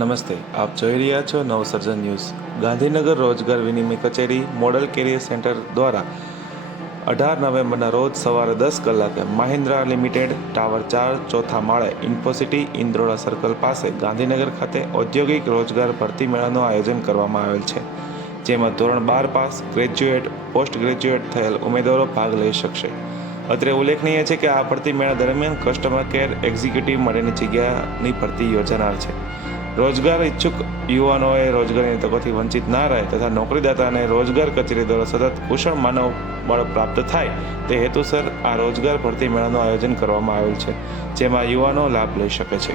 નમસ્તે, આપ જોઈ રહ્યા છો નવસર્જન ન્યૂઝ. ગાંધીનગર રોજગાર વિનિમય કચેરી મોડલ કેરિયર સેન્ટર દ્વારા અઢાર નવેમ્બરના રોજ સવારે દસ કલાકે મહિન્દ્રા લિમિટેડ ટાવર ચાર ચોથા માળે ઇન્ફોસિટી ઇન્દ્રોડા સર્કલ પાસે ગાંધીનગર ખાતે ઔદ્યોગિક રોજગાર ભરતી મેળાનું આયોજન કરવામાં આવેલ છે, જેમાં ધોરણ બાર પાસ ગ્રેજ્યુએટ, પોસ્ટ ગ્રેજ્યુએટ થયેલ ઉમેદવારો ભાગ લઈ શકશે. અત્રે ઉલ્લેખનીય છે કે આ ભરતી મેળા દરમિયાન કસ્ટમર કેર એક્ઝિક્યુટિવ માટેની જગ્યાની ભરતી યોજાનાર છે. રોજગાર ઈચ્છુક યુવાનોએ રોજગારની તકોથી વંચિત ના રહે તથા નોકરીદાતાને રોજગાર કચેરી દ્વારા સતત કુશળ માનવ બળ પ્રાપ્ત થાય તે હેતુસર આ રોજગાર ભરતી મેળાનું આયોજન કરવામાં આવેલ છે, જેમાં યુવાનો લાભ લઈ શકે છે.